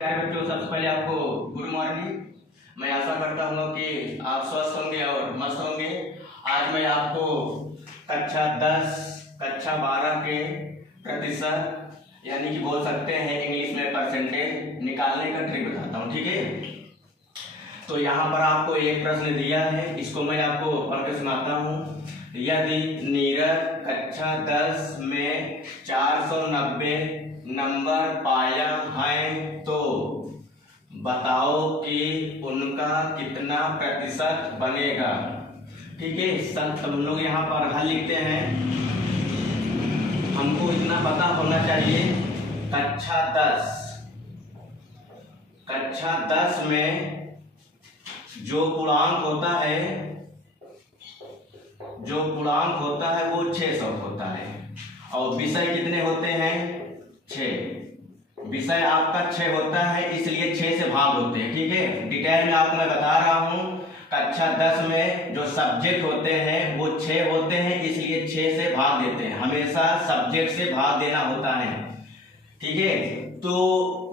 प्यारे बच्चों, सबसे पहले आपको गुड मॉर्निंग। मैं आशा करता हूँ कि आप स्वस्थ होंगे और मस्त होंगे। आज मैं आपको कक्षा 10 कक्षा 12 के प्रतिशत यानी कि बोल सकते हैं इंग्लिश में परसेंटेज निकालने का ट्रिक बताता हूँ। ठीक है, तो यहाँ पर आपको एक प्रश्न दिया है, इसको मैं आपको पढ़ के सुनाता हूँ। यदि नीरज कक्षा 10 में 490 नंबर पाया है तो बताओ कि उनका कितना प्रतिशत बनेगा। ठीक है, सब हम लोग यहाँ पर हल लिखते हैं। हमको इतना पता होना चाहिए, कक्षा 10 में जो पूर्णांक होता है वो 600 होता है और विषय कितने होते हैं? 6। विषय आपका 6 होता है, इसलिए 6 से भाग होते हैं। ठीक है, डिटेल में आपको मैं बता रहा हूँ। कक्षा 10 में जो सब्जेक्ट होते हैं वो 6 होते हैं, इसलिए 6 से भाग देते हैं। हमेशा सब्जेक्ट से भाग देना होता है। ठीक है, तो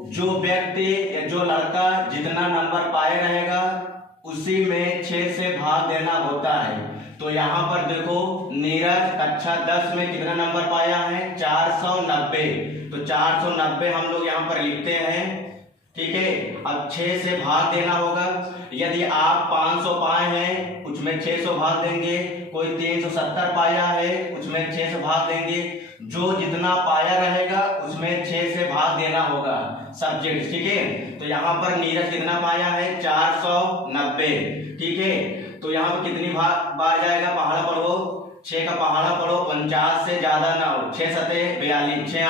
जो व्यक्ति जो लड़का जितना नंबर पाए रहेगा उसी में 6 से भाग देना होता है। तो यहाँ पर देखो, नीरज कक्षा 10 में कितना नंबर पाया है? 490। तो 490 हम लोग यहाँ पर लिखते हैं। ठीक है, अब 6 से भाग देना होगा। यदि आप 500 पाए हैं उसमें 600 भाग देंगे, कोई 370 पाया है उसमें 6 से भाग देंगे। जो जितना पाया रहेगा उसमें 6 से भाग देना होगा सब्जेक्ट। ठीक है, तो यहाँ पर नीरज कितना पाया है? 490। ठीक है, तो यहाँ पर कितनी बार जाएगा? पहाड़ा पढ़ो, 6 का पहाड़ा पढ़ो, 49 से ज्यादा ना हो। 6 सते 42, 6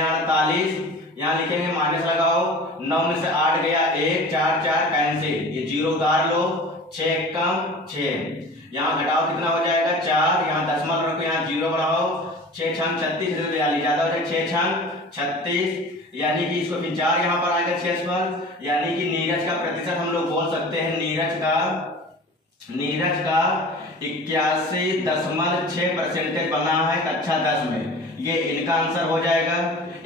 48 यहाँ लिखेंगे, माइनस लगाओ। 9 में से 8 गया, 1 4 4 कैंसिल, ये 0 उतार लो। 6 कम 6, यहाँ घटाओ कितना हो जाएगा? 4, यहाँ दशमलव रखो, यहाँ 0 बढ़ाओ। 6 छंग 36 से 42 ज्यादा हो जाएगा, 6 छंग 36, यानी कि इसको फिर 4 यहाँ पर आएगा 6 पर, यानी कि नीरज का प्रतिशत हम लोग बोल सकते हैं नीरज का 81.6% बना है कक्षा 10 में। ये इनका आंसर हो जाएगा।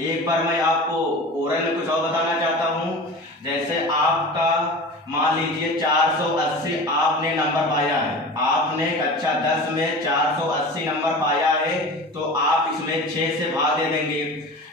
एक बार मैं आपको ओरल में कुछ और बताना चाहता हूँ। जैसे आपका मान लीजिए 480 आपने नंबर पाया है, आपने कक्षा 10 में 480 नंबर पाया है, तो आप इसमें 6 से भाग दे देंगे।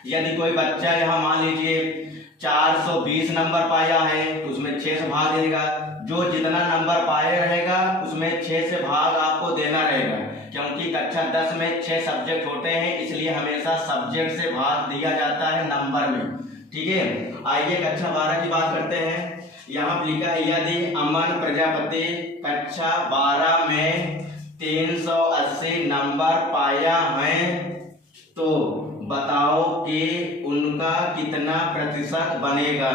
यदि कोई बच्चा यहाँ मान लीजिए 420 नंबर पाया है तो उसमें 6 से भाग देगा। जो जितना नंबर पाया रहेगा उसमें 6 से भाग आपको देना रहेगा, क्योंकि कक्षा 10 में 6 सब्जेक्ट होते हैं, इसलिए हमेशा सब्जेक्ट से भाग दिया जाता है नंबर में। ठीक है, आइए कक्षा 12 की बात करते हैं। यहाँ पर लिखा है, यदि अमन प्रजापति कक्षा 12 में 380 नंबर पाया है तो बताओ कि उनका कितना प्रतिशत बनेगा।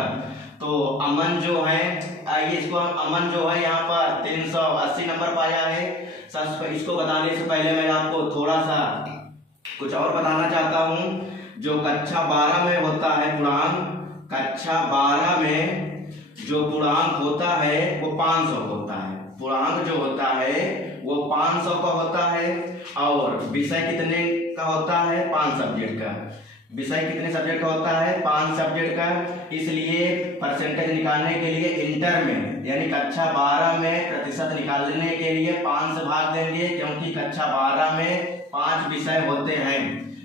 तो अमन जो है, आइए इसको अमन जो है यहाँ पर 380 नंबर पाया है। इसको बताने से पहले मैं आपको थोड़ा सा कुछ और बताना चाहता हूँ। जो कक्षा 12 में होता है पूर्णांक, कक्षा 12 में जो पूर्णांक होता है वो 500 होता है। पूर्णांक जो होता है वो 500 का होता है। और विषय कितने का होता है? 5 सब्जेक्ट का। विषय कितने सब्जेक्ट का होता है? 5 सब्जेक्ट का। इसलिए परसेंटेज निकालने के लिए इंटर में यानी कक्षा 12 में प्रतिशत निकालने के लिए 5 से भाग देंगे, क्योंकि कक्षा 12 में 5 विषय होते हैं।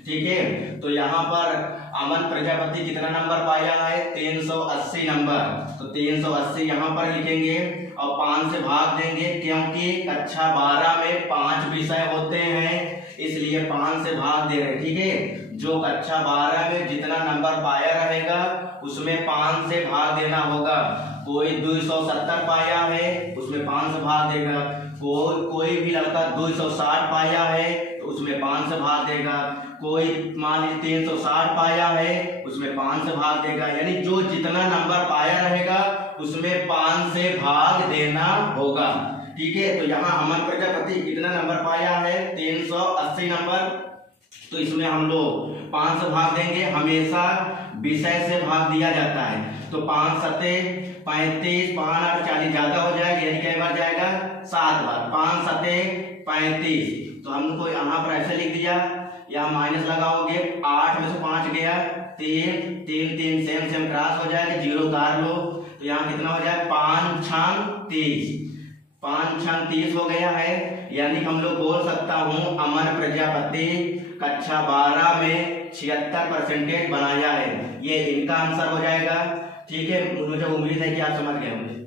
ठीक है, तो यहाँ पर अमन प्रजापति कितना नंबर पाया है? 380 नंबर। तो 380 यहाँ पर लिखेंगे और 5 से भाग देंगे, क्योंकि कक्षा 12 में 5 विषय होते हैं, इसलिए 5 से भाग दे रहे। ठीक है, जो कक्षा 12 में जितना नंबर पाया रहेगा उसमें 5 से भाग देना होगा। कोई 270 पाया है उसमें 5 से भाग देगा। कोई भी लड़का 260 पाया है तो उसमें 5 से भाग देगा। कोई मान लीजिए 360 पाया है उसमें 5 से भाग देगा। यानी जो जितना नंबर पाया रहेगा उसमें 5 से भाग देना होगा। ठीक है, तो यहाँ अमन प्रजापति कितना नंबर पाया है? 380 नंबर। तो इसमें हम लोग 5 से भाग देंगे। हमेशा विषय से भाग दिया जाता है। तो 5 सते 35, 5 8 40 ज्यादा हो जाएगा, यानी कई बार जाएगा? 7 बार। 5 सते 35, तो हमको यहाँ पर ऐसे लिख दिया, यहाँ माइनस लगाओगे, 8 में से 5 गया तीन तीन तीन सेम सेम क्रॉस हो जाएगा, जीरो उतार लो तो यहाँ कितना हो जाए 5 छंग 30, 5 छंग 30 हो गया है। यानी हम लोग बोल सकता हूँ अमर प्रजापति कक्षा 12 में 76% बनाया है। ये इनका आंसर हो जाएगा। ठीक है, मुझे उम्मीद है कि आप समझ गए होंगे।